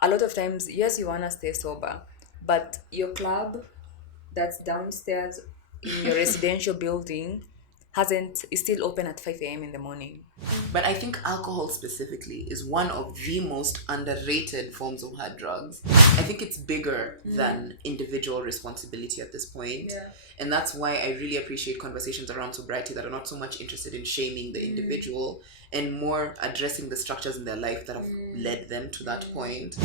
a lot of times, yes, you want to stay sober, but your club that's downstairs in your residential building hasn't is still open at 5 a.m. in the morning. But I think alcohol specifically is one of the most underrated forms of hard drugs. I think it's bigger than individual responsibility at this point. Yeah. And that's why I really appreciate conversations around sobriety that are not so much interested in shaming the individual and more addressing the structures in their life that have led them to that point.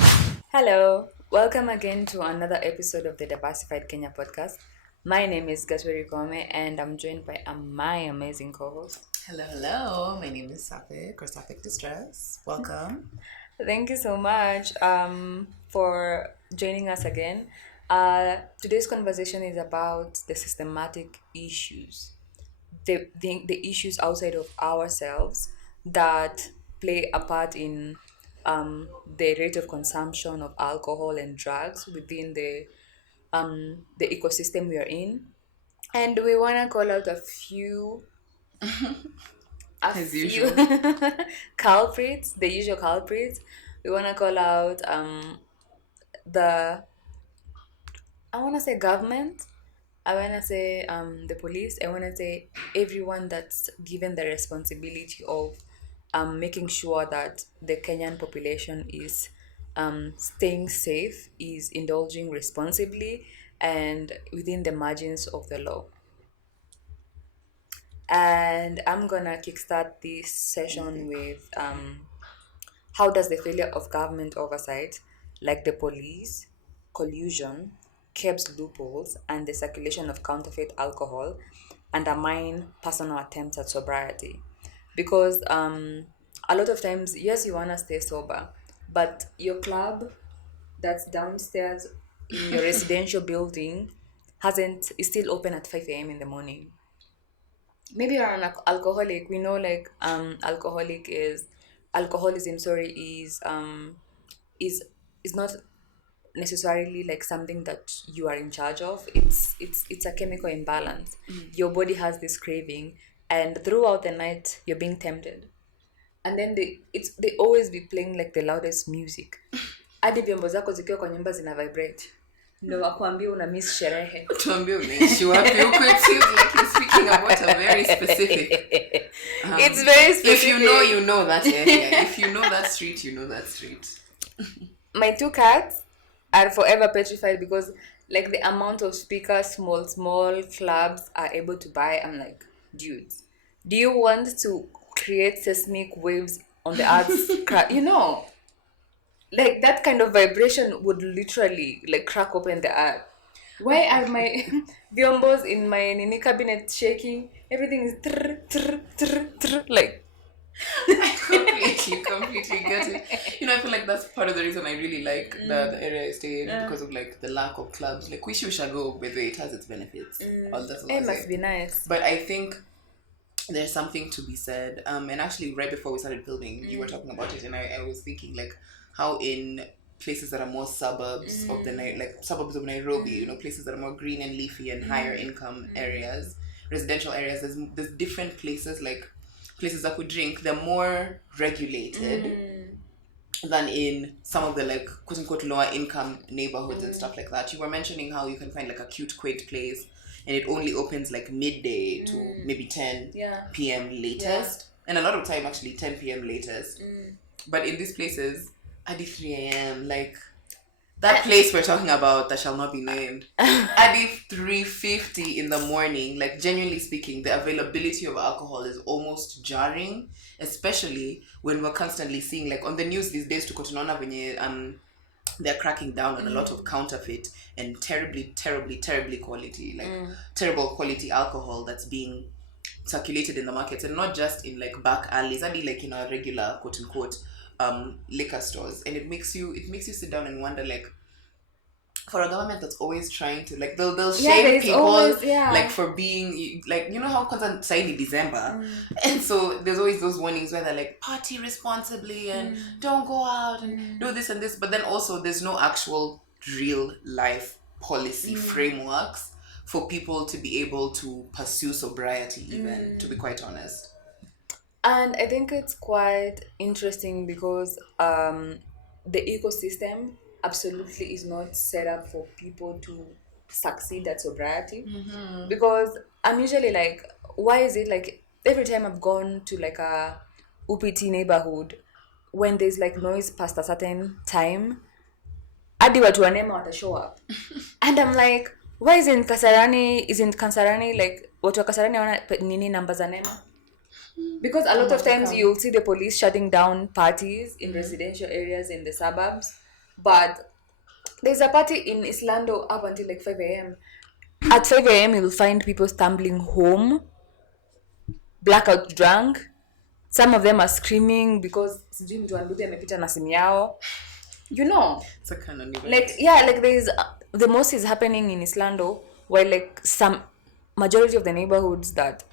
Hello, welcome again to another episode of the Diversified Kenya podcast. My name is Gatweri Kome and I'm joined by my amazing co-host. Hello, hello. My name is Safik or Safik Distress. Welcome. Thank you so much for joining us again. Today's conversation is about the systematic issues, the issues outside of ourselves that play a part in the rate of consumption of alcohol and drugs within the ecosystem we are in. And we want to call out a As few usual. culprits, the usual culprits. We want to call out the I want to say government. I want to say the police. I want to say everyone that's given the responsibility of making sure that the Kenyan population is staying safe, is indulging responsibly, and within the margins of the law. And I'm gonna kickstart this session with how does the failure of government oversight, like the police, collusion, KEBS loopholes, and the circulation of counterfeit alcohol, undermine personal attempts at sobriety? Because a lot of times, yes, you wanna stay sober, but your club that's downstairs in your residential building hasn't is still open at 5 a.m. in the morning. Maybe you're an alcoholic. We know like alcoholism, sorry, is is not necessarily like something that you are in charge of. It's a chemical imbalance. Your body has this craving, and throughout the night you're being tempted, and then they always be playing like the loudest music hadi vyombo zako zikiwa kwa nyumba zina vibrate ndo wakuambia una miss sherehe. Tuambie unaishi wapi huko. It seems like you're speaking about a very specific It's very specific. If you know, you know that area. If you know that street, you know that street. My two cats are forever petrified because like the amount of speakers small clubs are able to buy, I'm like, dudes, do you want to create seismic waves on the earth's like that kind of vibration would literally like crack open the earth. Why are my vyombos in my nini cabinet shaking? Everything is like Completely get it. I feel like that's part of the reason I really like the area I stay in because of like the lack of clubs. Like we should go, by the way, it has its benefits. All that's all I it must say. be nice. But I think there's something to be said. And actually, right before we started filming, you were talking about it, and I was thinking like how in places that are more suburbs of the like suburbs of Nairobi, places that are more green and leafy and higher income areas, residential areas. There's different places like places that could drink. They're more regulated than in some of the like quote unquote lower income neighborhoods and stuff like that. You were mentioning how you can find like a cute quaint place and it only opens like midday to maybe 10 p.m. latest. And a lot of time actually 10 p.m. latest. But in these places, at 3 a.m. like that place we're talking about that shall not be named, at 3:50 in the morning, like genuinely speaking, the availability of alcohol is almost jarring, especially when we're constantly seeing like on the news these days to tunaona venye they're cracking down on a lot of counterfeit and terribly quality, like terrible quality alcohol that's being circulated in the markets, and not just in like back alleys, I mean like in a regular quote unquote liquor stores. And it makes you sit down and wonder like, for a government that's always trying to like they'll shame people always, like for being like, how constant say December and so there's always those warnings where they're like party responsibly and don't go out and do this and this, but then also there's no actual real life policy frameworks for people to be able to pursue sobriety, even to be quite honest. And I think it's quite interesting because the ecosystem absolutely is not set up for people to succeed at sobriety. Because I'm usually like, why is it like every time I've gone to like a UPT neighborhood, when there's like noise past a certain time, hadi watu wa NEMA wata show up. And I'm like, why isn't Kasarani like watu wa Kasarani wana nini namba za NEMA? Because a lot of times you'll see the police shutting down parties in residential areas in the suburbs. But there's a party in Islando up until like 5 a.m. At 5 a.m. you'll find people stumbling home, blackout drunk. Some of them are screaming because sijui mtu anduthi amepita na simu yao. You know, It's a kind of event. like yeah, like there's the most is happening in Islando, while like some majority of the neighborhoods that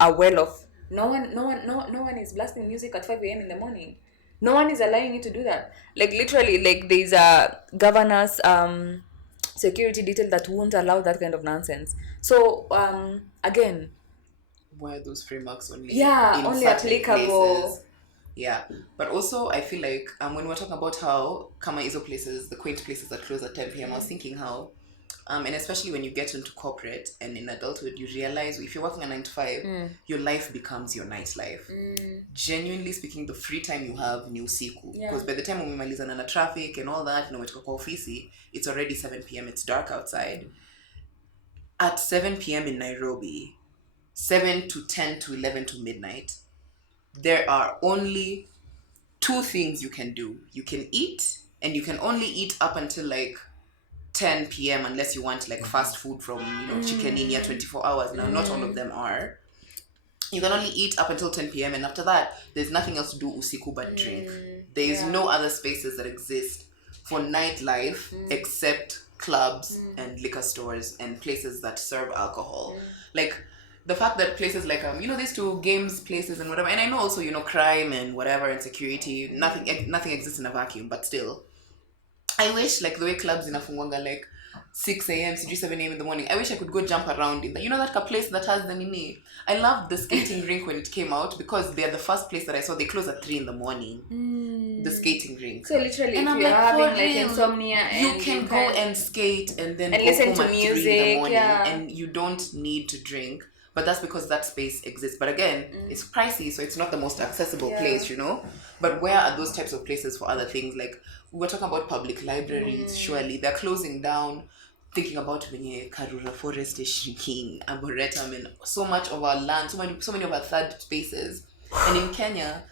are well off, no one is blasting music at 5 a.m. in the morning. No one is allowing you to do that. Like literally, like there's a governor's security detail that won't allow that kind of nonsense. So again, Why are those frameworks only only certain applicable. places? Yeah, but also I feel like when we're talking about how kama hizo places, the quaint places that close at 10 p.m., I was thinking how and especially when you get into corporate and in adulthood, you realize if you're working a 9 to 5, your life becomes your nightlife. Genuinely speaking, the free time you have ni usiku. Because by the time umemalizana na traffic and all that, na umetoka kwa ofisi, it's already 7 p.m., it's dark outside. At 7 p.m. in Nairobi, 7 to 10 to 11 to midnight, there are only two things you can do. You can eat, and you can only eat up until like 10 p.m. unless you want like fast food from, Chicken Inn 24 hours. Now, not all of them are. You can only eat up until 10 p.m. and after that, there's nothing else to do usiku but drink. There is no other spaces that exist for nightlife except clubs and liquor stores and places that serve alcohol. Like, the fact that places like these two games places and whatever, and I know also crime and whatever and security, nothing exists in a vacuum, but still I wish like the way clubs inafungwanga like 6 a.m. 7 a.m. in the morning, I wish I could go jump around in that place that has the nini. I loved the skating rink when it came out because they're the first place that I saw. They close at 3 in the morning. The skating rink. So literally, and if I'm you're like, having for like real, insomnia, and you can go and skate and then and go listen home to at 3 in the music, morning, and you don't need to drink. But that's because that space exists. But again, it's pricey, so it's not the most accessible place, But where are those types of places for other things? Like, we were talking about public libraries, surely. They're closing down. Thinking about when Karura Forest is shrinking, Arboretum, and so much of our land, so many of our third spaces. And in Kenya,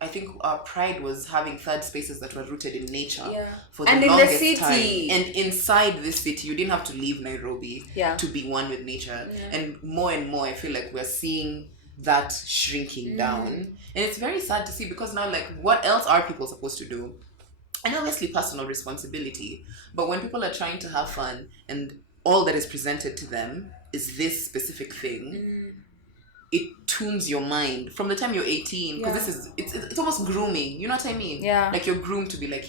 I think our pride was having third spaces that were rooted in nature for the longest time. And inside this city, you didn't have to leave Nairobi to be one with nature. And more, I feel like we're seeing that shrinking down. And it's very sad to see because now, like, what else are people supposed to do? And obviously personal responsibility. But when people are trying to have fun and all that is presented to them is this specific thing, it tunes your mind from the time you're 18, because it's almost grooming, you know what I mean? Like, you're groomed to be like,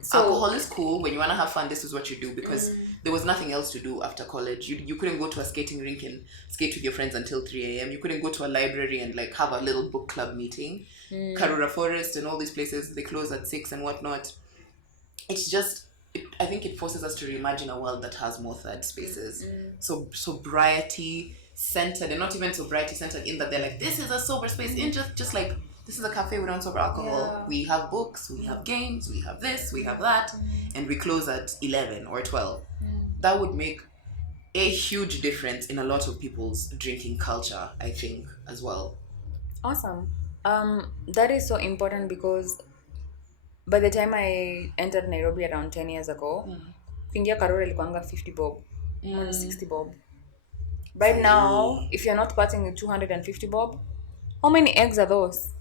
so alcohol is cool. When you want to have fun, this is what you do, because there was nothing else to do after college. You couldn't go to a skating rink and skate with your friends until 3 a.m. You couldn't go to a library and like have a little book club meeting. Karura Forest and all these places, they close at 6 and whatnot. It's just, I think it forces us to reimagine a world that has more third spaces. So sobriety centered, and not even sobriety centered in that they're like, this is a sober space, in just like, this is a cafe, we don't serve alcohol. We have books, we have games, we have this, we have that, and we close at 11 or 12. That would make a huge difference in a lot of people's drinking culture, I think, as well. Awesome. That is so important because by the time I entered Nairobi around 10 years ago, kuingia Karura ilikuanga 50 bob, 60 bob. Right now, if you're not parting with 250 bob, how many eggs are those?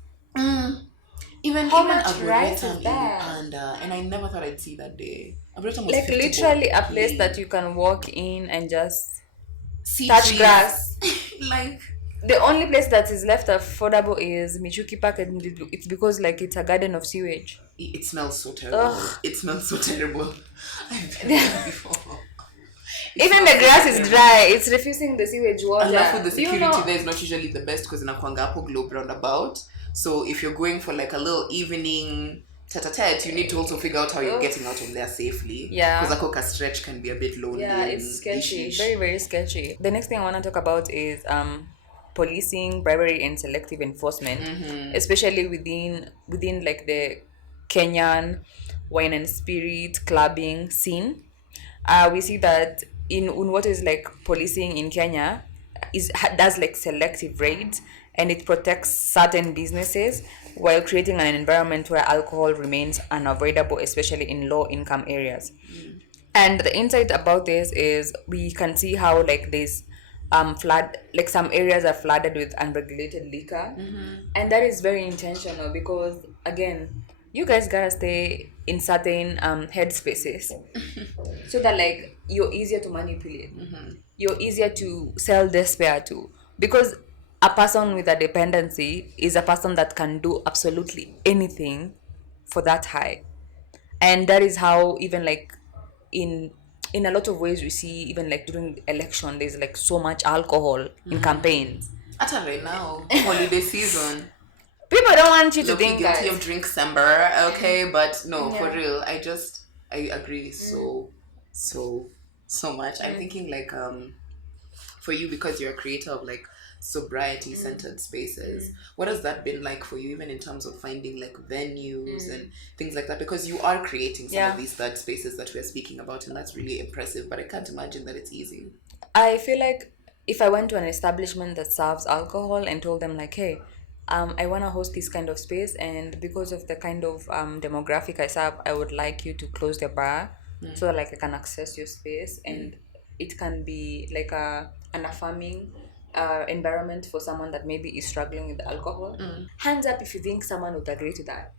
Even much rice is that? And I never thought I'd see that day. Arboretum was Like 50 literally bob a place plain. that you can walk in and just See touch trees. grass. Like, the only place that is left affordable is Michuki Park, and it's because like it's a garden of sewage. it smells so terrible. Ugh. It smells so terrible. I've been there before. Even the grass is dry. It's refusing the sewage water. And the security there is not usually the best because in a Globe roundabout. So if you're going for like a little evening tete-a-tete, you need to also figure out how you're getting out of there safely. Yeah. Because a coca stretch can be a bit lonely. Yeah, and it's sketchy. ish-ish. Very, very sketchy. The next thing I want to talk about is policing, bribery, and selective enforcement, especially within like the Kenyan wine and spirit clubbing scene. We see that in what is like policing in Kenya does like selective raids, and it protects certain businesses while creating an environment where alcohol remains unavoidable, especially in low income areas. And the insight about this is we can see how like this flood, like some areas are flooded with unregulated liquor, and that is very intentional because again, you guys gotta stay in certain headspaces so that like you're easier to manipulate, you're easier to sell despair to, because a person with a dependency is a person that can do absolutely anything for that high. And that is how even like in in a lot of ways we see even like during election there's like so much alcohol in campaigns. Actually, right now, holiday season. People don't want you to Low-key think, guilty guys. of drink Sember, okay? But no, for Yeah. real, I agree so much. I'm thinking like for you, because you're a creator of like sobriety centered spaces, what has that been like for you, even in terms of finding like venues and things like that? Because you are creating some Yeah. of these third spaces that we're speaking about, and that's really impressive, but I can't imagine that it's easy. I feel like if I went to an establishment that serves alcohol and told them like, hey, I want to host this kind of space, and because of the kind of demographic I serve, I would like you to close the bar so that like I can access your space, and it can be like an affirming environment for someone that maybe is struggling with alcohol. Hands up if you think someone would agree to that.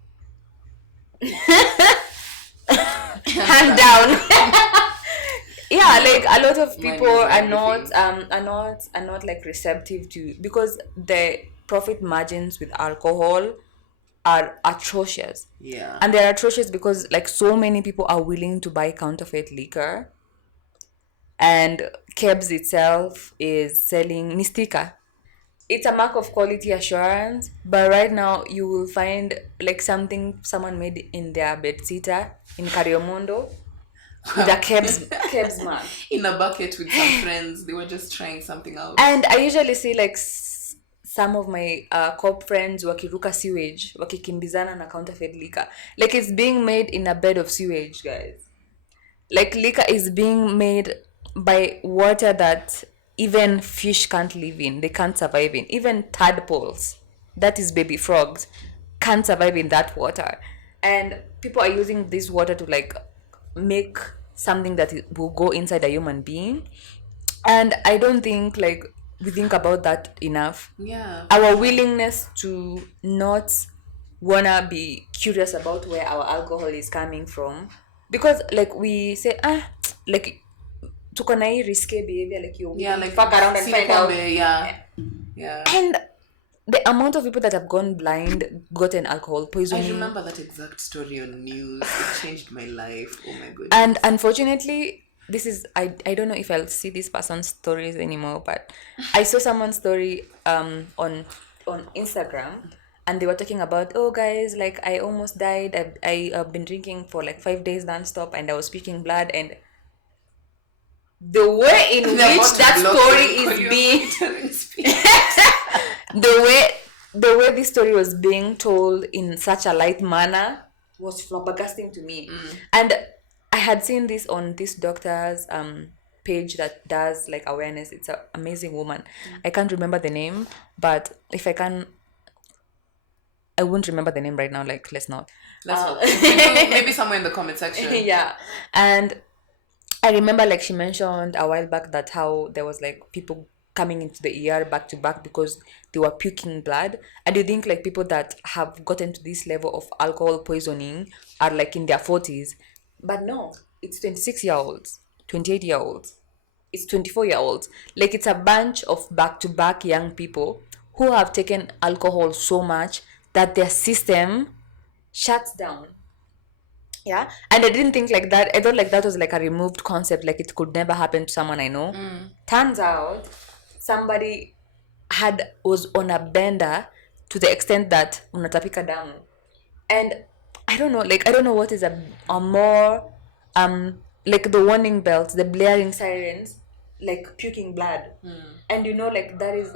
Hands down. Yeah, like a lot of Money people is are not everything. are not like receptive to, because the profit margins with alcohol are atrocious. Yeah. And they're atrocious because like so many people are willing to buy counterfeit liquor, and Kebs itself is selling Nistika. It's a mark of quality assurance, but right now you will find like something someone made in their bedsitter in Cariomondo with a Kebs mark. In a bucket with some friends, they were just trying something out. And I usually see like some of my cop friends wakiruka sewage, wakikimbizana na counterfeit liquor. Like it's being made in a bed of sewage, guys. Like liquor is being made by water that even fish can't live in. They can't survive in. Even tadpoles, that is baby frogs, can't survive in that water. And people are using this water to like make something that will go inside a human being. And I don't think like we think about that enough. Yeah. Our willingness to not wanna be curious about where our alcohol is coming from, because like we say like tuko na hii risque behavior, like you Yeah, like fuck around and find out. yeah. Yeah. And the amount of people that have gone blind, gotten alcohol poisoning. I remember that exact story on news. It changed my life. Oh my goodness. And unfortunately, this is I don't know if I'll see this person's stories anymore, but I saw someone's story on Instagram, and they were talking about, oh guys, like I almost died. I have been drinking for like 5 days nonstop, and I was speaking blood. And the way in They're which about to that block story you for is your being filtering speech. the way this story was being told in such a light manner was flabbergasting to me. And I had seen this on this doctor's page that does like awareness. It's an amazing woman. I can't remember the name, but if I can, I won't remember the name right now. Like, let's not. Let's hope. Maybe somewhere in the comment section. Yeah. And I remember like she mentioned a while back that how there was like people coming into the ER back to back because they were puking blood. And you think like people that have gotten to this level of alcohol poisoning are like in their 40s. But no, it's 26-year-olds, 28-year-olds, it's 24-year-olds. Like it's a bunch of back to back young people who have taken alcohol so much that their system shuts down. Yeah. And I didn't think like that. I thought like that was like a removed concept, like it could never happen to someone I know. Turns out somebody was on a bender to the extent that unatapika damu. And I don't know, like I don't know what is a more like the warning bells, the blaring sirens, like puking blood. And you know, like that is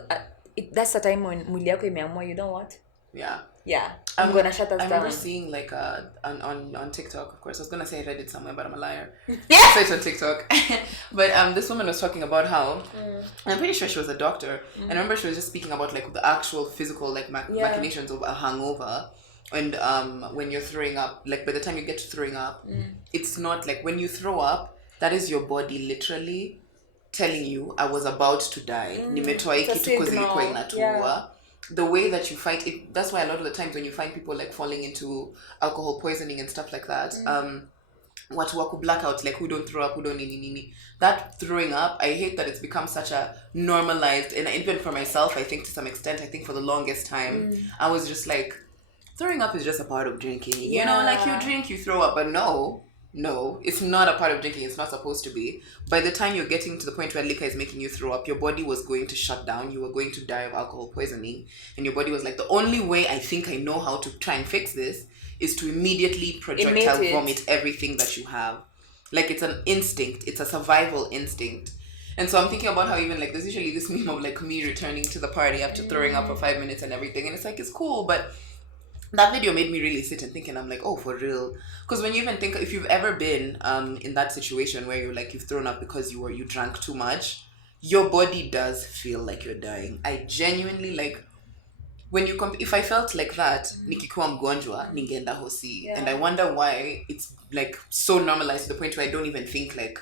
that's the time when mwili yako imeamua, you know what? Yeah. Yeah, I'm gonna shut us I remember down. seeing like on TikTok, of course. I was gonna say I read it somewhere, but I'm a liar. Yeah. So it's on TikTok. But this woman was talking about how I'm pretty sure she was a doctor. And I remember she was just speaking about like the actual physical like machinations of a hangover. And when you're throwing up, like by the time you get to throwing up, it's not like when you throw up, that is your body literally telling you I was about to die. Nimetoa hii kitu cause ilikuwa inatua. The way that you fight it, that's why a lot of the times when you find people like falling into alcohol poisoning and stuff like that, watu waku blackout, like who don't throw up, who don't nini. That throwing up, I hate that it's become such a normalized, and even for myself, I think to some extent, I think for the longest time, I was just like, throwing up is just a part of drinking. You know, like you drink, you throw up, but no, it's not a part of drinking. It's not supposed to be. By the time you're getting to the point where liquor is making you throw up, your body was going to shut down. You were going to die of alcohol poisoning. And your body was like, the only way I think I know how to try and fix this is to immediately projectile vomit everything that you have. Like it's an instinct. It's a survival instinct. And so I'm thinking about how even like there's usually this meme of like me returning to the party after throwing up for 5 minutes and everything. And it's like, it's cool, but that video made me really sit and think, and I'm like, oh, for real? Because when you even think, if you've ever been in that situation where you're like, you've thrown up because you drank too much, your body does feel like you're dying. I genuinely, like, when you if I felt like that, nikikuwa mgonjwa ningeenda hosi. And I wonder why it's like so normalized to the point where I don't even think like,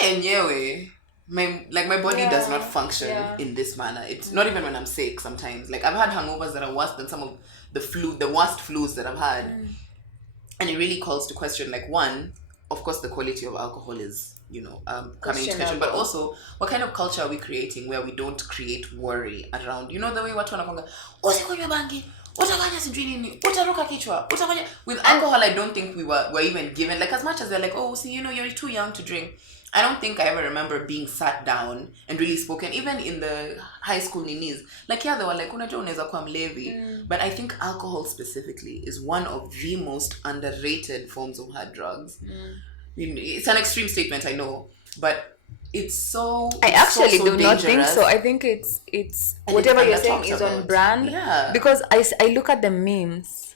hey, nyewe, my body does not function in this manner. It's not even when I'm sick sometimes. Like I've had hangovers that are worse than some of the worst flus that I've had. And it really calls to question, like, one, of course the quality of alcohol is, coming into question, but also what kind of culture are we creating where we don't create worry around, the way watu wanakwanga usikunywe bangi, utafanya sijui nini, utaruka kichwa, utafanya. With alcohol, I don't think we're even given, like, as much as they're like, oh, see, you're too young to drink. I don't think I ever remember being sat down and really spoken, even in the high school ninis. Like, yeah, they were like, unajua unaweza kuwa mlevi. But I think alcohol specifically is one of the most underrated forms of hard drugs. It's an extreme statement, I know, but it's so. I actually so do not think dangerous. so. I think it's whatever you're saying is on brand. Yeah. Because I look at the memes,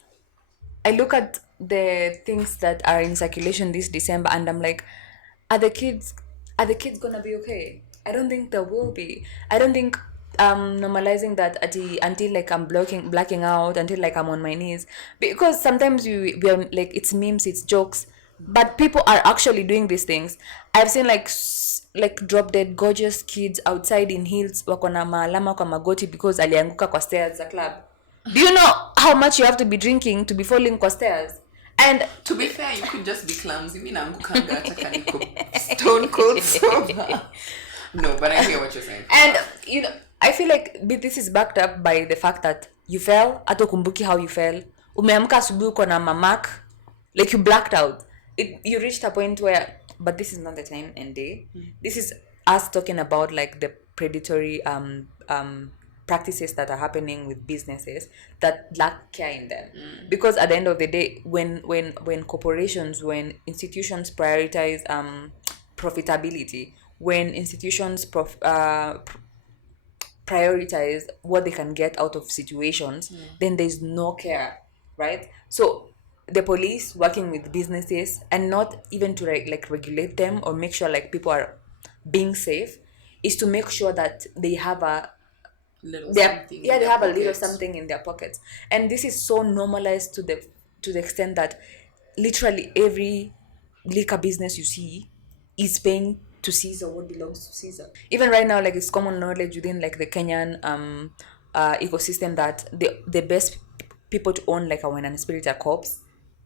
I look at the things that are in circulation this December, and I'm like, are the kids gonna be okay? I don't think they will be. I don't think normalizing that until like I'm blacking out, until like I'm on my knees, because sometimes we are like, it's memes, it's jokes, but people are actually doing these things. I've seen like drop dead gorgeous kids outside in heels wako na maalama kwa magoti because alianguka kwa stairs za club. Do you know how much you have to be drinking to be falling kwa stairs? And to be fair, you could just be clumsy. Mimi naangukanga hata kaniko stone cold sober. No, but I hear what you're saying. And I feel like this is backed up by the fact that you fell, hata kumbuki how you fell. Umeamka asubuhi uko na mamak, like you blacked out. You reached a point where, but this is not the time and day. This is us talking about like the predatory practices that are happening with businesses that lack care in them. Because at the end of the day, when corporations, when institutions prioritize profitability, when institutions prioritize what they can get out of situations, then there's no care, right? So the police working with businesses, and not even to like regulate them or make sure like people are being safe, is to make sure that they have a little something in their pockets. And this is so normalized to the extent that literally every liquor business you see is paying to Caesar what belongs to Caesar. Even right now, like, it's common knowledge within like the Kenyan ecosystem that the best people to own like a wine and spirit are cops,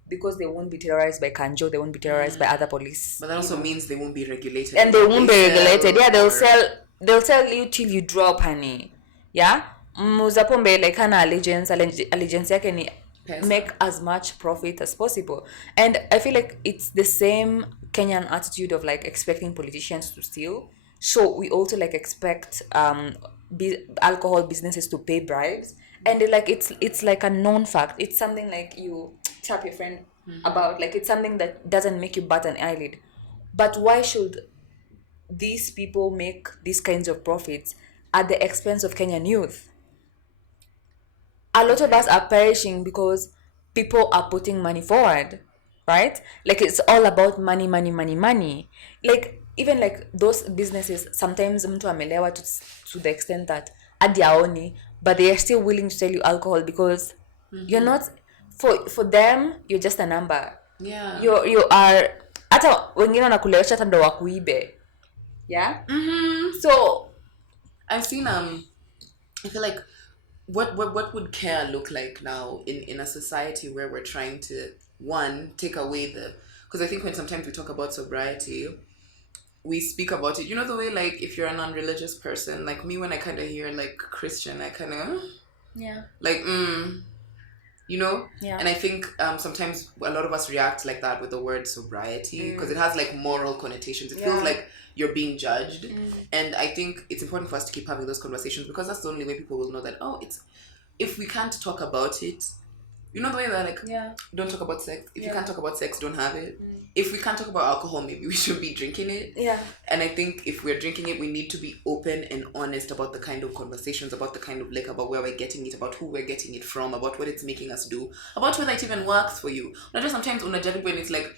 because they won't be terrorized by Kanjo, they won't be terrorized by other police. But that also means they won't be regulated. And they won't be regulated. Yeah, they'll sell you till you drop, honey. Yeah? Muuza pombe like hana allegiance yake ni make as much profit as possible. And I feel like it's the same Kenyan attitude of like expecting politicians to steal. So we also like expect alcohol businesses to pay bribes. And like it's like a known fact. It's something like tap your friend about. Like, it's something that doesn't make you bat an eyelid. But why should these people make these kinds of profits at the expense of Kenyan youth? A lot of us are perishing because people are putting money forward, right? Like, it's all about money, money, money, money. Like, even like those businesses, sometimes mtu amelewa to the extent that hadi aoni, but they are still willing to sell you alcohol because you're not, for them you're just a number. Yeah. You are, hata wengine wanakulewesha hata ndo wakuibe. Yeah. So I've seen I feel like what would care look like now in a society where we're trying to, one, take away the, because I think when sometimes we talk about sobriety, we speak about it, you know, the way, like, if you're a non-religious person, like me, when I kind of hear like Christian, I kind of yeah, like you know. Yeah. And I think sometimes a lot of us react like that with the word sobriety because it has like moral connotations. It feels like you're being judged. And I think it's important for us to keep having those conversations because that's the only way people will know that, oh, it's, if we can't talk about it, you know, the way that, like, don't talk about sex. If you can't talk about sex, don't have it. If we can't talk about alcohol, maybe we should be drinking it. Yeah. And I think if we're drinking it, we need to be open and honest about the kind of conversations, about the kind of liquor, about where we're getting it, about who we're getting it from, about what it's making us do, about whether it even works for you. Not just sometimes unajaribu when it's like,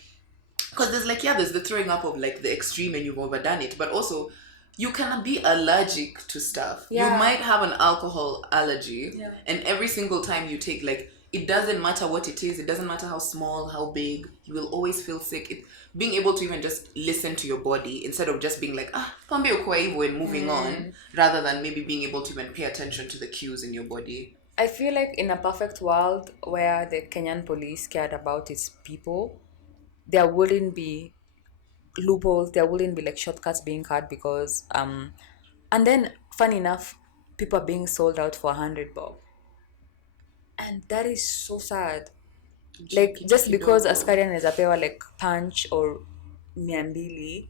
because there's like, there's the throwing up of like the extreme and you've overdone it, but also you can be allergic to stuff. You might have an alcohol allergy, and every single time you take, like, it doesn't matter what it is, it doesn't matter how small, how big, you will always feel sick. Being able to even just listen to your body instead of just being like, pambe ukwa hivyo and moving on, rather than maybe being able to even pay attention to the cues in your body. I feel like in a perfect world where the Kenyan police cared about its people, there wouldn't be loopholes, there wouldn't be like shortcuts being cut because and then funny enough, people are being sold out for 100 bob. And that is so sad. Like, just because askari anaweza pewa like punch or 200,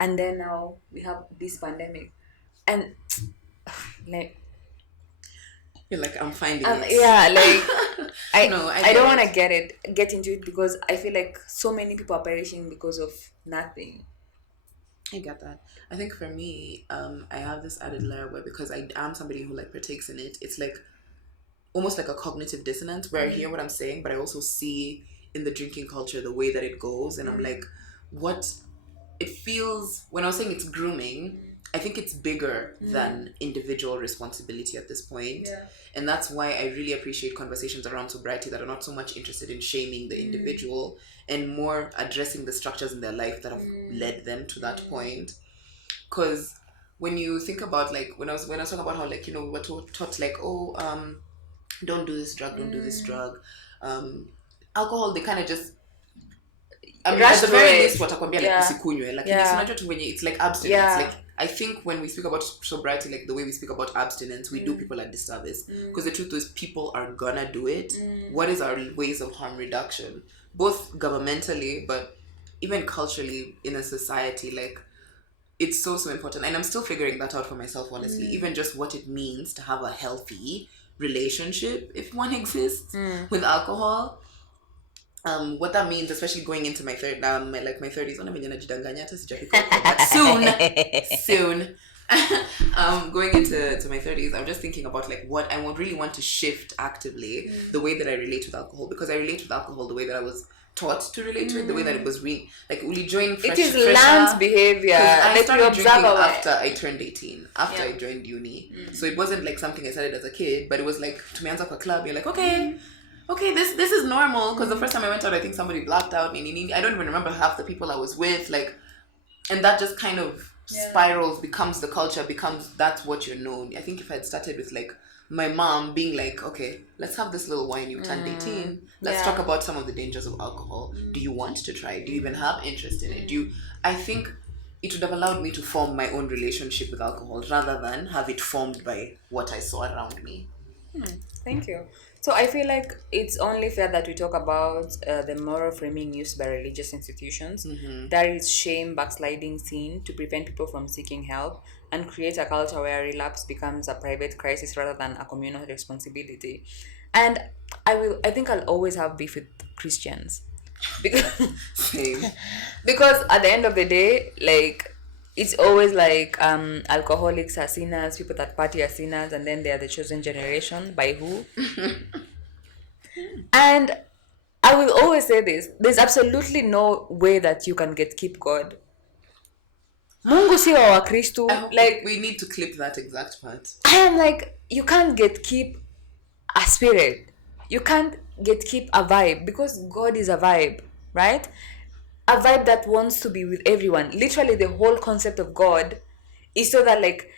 and then now we have this pandemic and like, You're like, I'm finding it. yeah, like I don't want to get into it because I feel like so many people are perishing because of nothing. I get that. I think for me, I have this added layer where, because I am somebody who like partakes in it, it's like almost like a cognitive dissonance where I hear what I'm saying, but I also see in the drinking culture the way that it goes, and I'm like, what it feels when I was saying it's grooming. I think it's bigger than individual responsibility at this point. And that's why I really appreciate conversations around sobriety that are not so much interested in shaming the individual and more addressing the structures in their life that have led them to that point. Because when you think about, like, when I was talking about how, like, you know, we were taught like, don't do this drug, don't do this drug. Alcohol, they kind of just, I mean, at the very least watakwambia like usikunywe, like unajua tu wenye it's like abstinence. Like, I think when we speak about sobriety, like the way we speak about abstinence, we do people a disservice. Because the truth is, people are gonna do it. What is our ways of harm reduction? Both governmentally, but even culturally in a society, like, it's so important. And I'm still figuring that out for myself, honestly. Even just what it means to have a healthy relationship, if one exists, with alcohol. What that means, especially going into my 30s, but soon going into my 30s, I'm just thinking about like what I would really want to shift actively, the way that I relate with alcohol, because I relate with alcohol the way that I was taught to relate to it, the way that it was like, will you join fresh, it is learned behavior. I started drinking after I turned 18, after I joined uni. So it wasn't like something I started as a kid, but it was like, tumeanza kwa club, you're like, okay, this is normal. Because the first time I went out, I think somebody blacked out. I don't even remember half the people I was with. Like, and that just kind of spirals, becomes the culture, that's what you're known. I think if I'd started with like my mom being like, okay, let's have this little wine, you turned 18. Let's talk about some of the dangers of alcohol. Do you want to try? Do you even have interest in it? I think it would have allowed me to form my own relationship with alcohol rather than have it formed by what I saw around me. Thank you. So I feel like it's only fair that we talk about the moral framing used by religious institutions. That is shame, backsliding, sin, to prevent people from seeking help and create a culture where relapse becomes a private crisis rather than a communal responsibility. And I think I'll always have beef with Christians. Because Same. because at the end of the day, like, it's always like alcoholics are sinners, people that party are sinners, and then they are the chosen generation. By who? And I will always say this: there's absolutely no way that you can get keep God. Mungu si wa Wakristu. I hope Like, we need to clip that exact part. I am like, you can't get keep a spirit. You can't get keep a vibe, because God is a vibe, right? A vibe that wants to be with everyone. Literally, the whole concept of God is so that, like,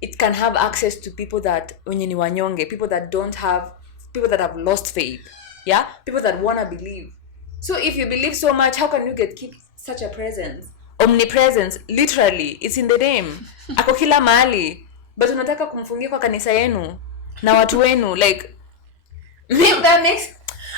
it can have access to people that wenye ni wanyonge, people that don't have, people that have lost faith, yeah, people that wanna believe. So if you believe so much, how can you get keep such a presence? Omnipresence, literally, it's in the name. Ako kila mahali, but unataka kumfungia kwa kanisa yenu na watu wenu, like, make that makes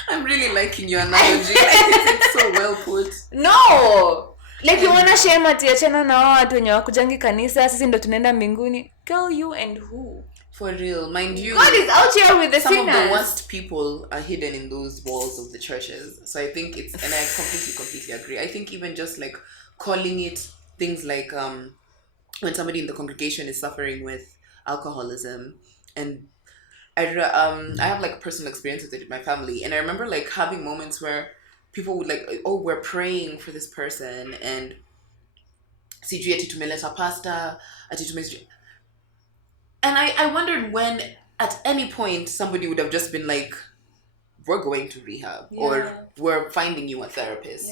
I'm really liking your analogy. It's so well put. no, like, you wanna share ati achana na wao watu wenye wakujangi kanisa, sisi ndo tunaenda mbinguni. Girl, you and who? For real, mind you, God is out here with the some sinners. of the worst people are hidden in those walls of the churches. So I think it's, and I completely agree. I think even just like calling it things like when somebody in the congregation is suffering with alcoholism, and I have like personal experience with it in my family, and I remember like having moments where people would like, oh, we're praying for this person, and sijui ati tumeleta pasta, ati tume, and I wondered when at any point somebody would have just been like, we're going to rehab, or we're finding you a therapist.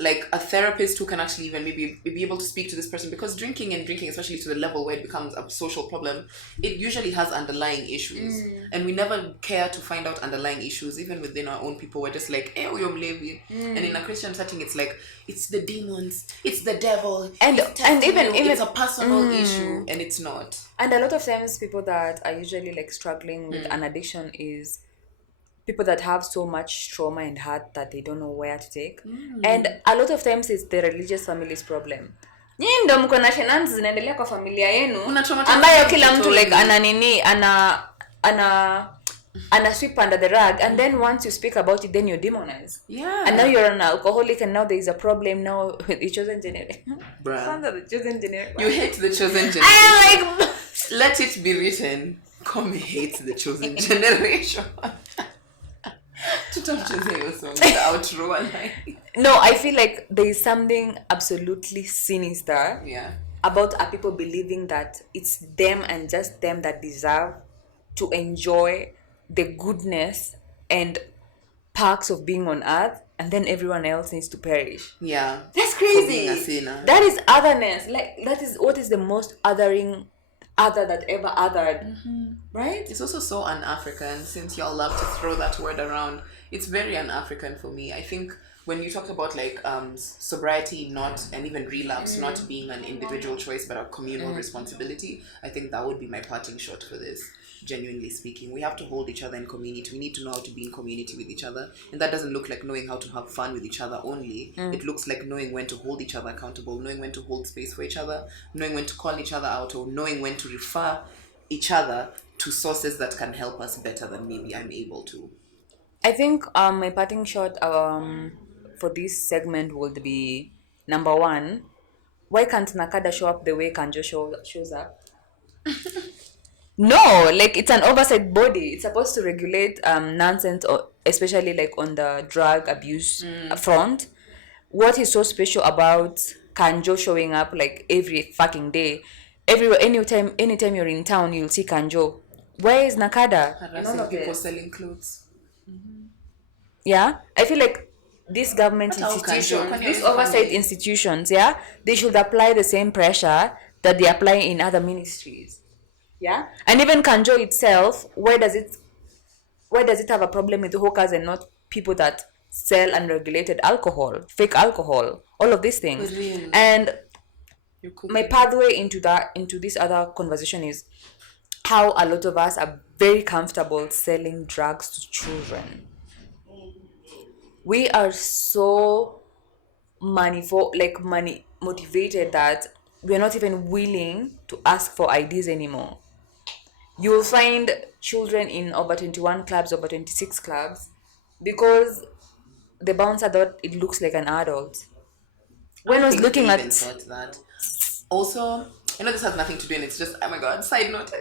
Like a therapist who can actually even maybe be able to speak to this person, because drinking, especially to the level where it becomes a social problem, it usually has underlying issues, and we never care to find out underlying issues. Even within our own people, we're just like, eh, we mlevi. And in a Christian setting, it's like, it's the demons, it's the devil, and even it's a personal issue, and it's not. And a lot of times people that are usually like struggling with an addiction is people that have so much trauma and hurt that they don't know where to take. And a lot of times it's the religious family's problem. Nyinyi ndo mko na shenanigans zinaendelea kwa familia yenu, ambayo kila mtu like ana sweep under the rug, and then once you speak about it, then you're demonized. And now you're an alcoholic, and now there is a problem now with the chosen generation. Bruh. The chosen generation. You hate the chosen generation. I am like, let it be written, Come hate the chosen generation. No, I feel like there is something absolutely sinister about our people believing that it's them and just them that deserve to enjoy the goodness and perks of being on earth, and then everyone else needs to perish. Yeah. That's crazy. For being a sinner. That is otherness. Like, that is what is the most othering other that ever othered. Right? It's also so un-African, since y'all love to throw that word around. It's very un-African for me. I think when you talk about like sobriety, not, and even relapse not being an individual choice but a communal responsibility, I think that would be my parting shot for this. Genuinely speaking, we have to hold each other in community. We need to know how to be in community with each other, and that doesn't look like knowing how to have fun with each other only. It looks like knowing when to hold each other accountable, knowing when to hold space for each other, knowing when to call each other out, or knowing when to refer each other to sources that can help us better than maybe I'm able to. I think my parting shot for this segment would be, number one, why can't Nakada show up the way Kanjo shows up? No, like, it's an oversight body. It's supposed to regulate nonsense, or especially like on the drug abuse front. What is so special about Kanjo showing up like every fucking day? Everywhere, anytime you're in town, you'll see Kanjo. Where is Nakada? Harassing people selling clothes. Yeah, I feel like these government institutions, these oversight institutions, they should apply the same pressure that they apply in other ministries. Yeah, and even Kanjo itself, why does it have a problem with hawkers and not people that sell unregulated alcohol, fake alcohol, all of these things? Really? And my pathway into this other conversation is how a lot of us are very comfortable selling drugs to children. We are so money motivated that we're not even willing to ask for IDs anymore. You will find children in over 21 clubs, over 26 clubs, because the bouncer thought it looks like an adult. When I I was think they looking even at. thought that. Also, I know this has nothing to do, and it's just, oh my god, side note.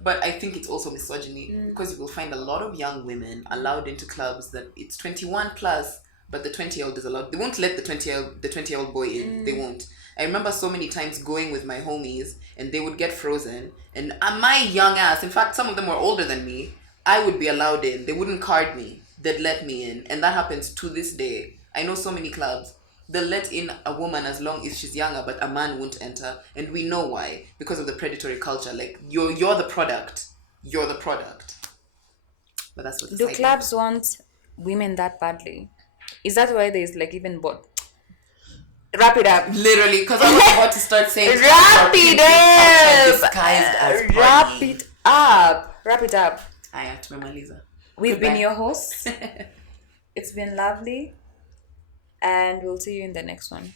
But I think it's also misogyny because you will find a lot of young women allowed into clubs that it's 21 plus, but the 20-year-old is allowed. They won't let the 20-year-old boy in. They won't. I remember so many times going with my homies, and they would get frozen, and my young ass. In fact, some of them were older than me. I would be allowed in. They wouldn't card me. They'd let me in, and that happens to this day. I know so many clubs. They'll let in a woman as long as she's younger, but a man won't enter, and we know why, because of the predatory culture. Like you're the product. You're the product. But that's what the Do side note. clubs want women that badly? Is that why there's like even bot? Wrap it up. Literally, because I was about to start saying Wrap Pumpkin it culture up. disguised as Wrap partying. it up. Wrap it up. I have to remember Lisa. We've been Goodbye. your hosts. It's been lovely, and we'll see you in the next one.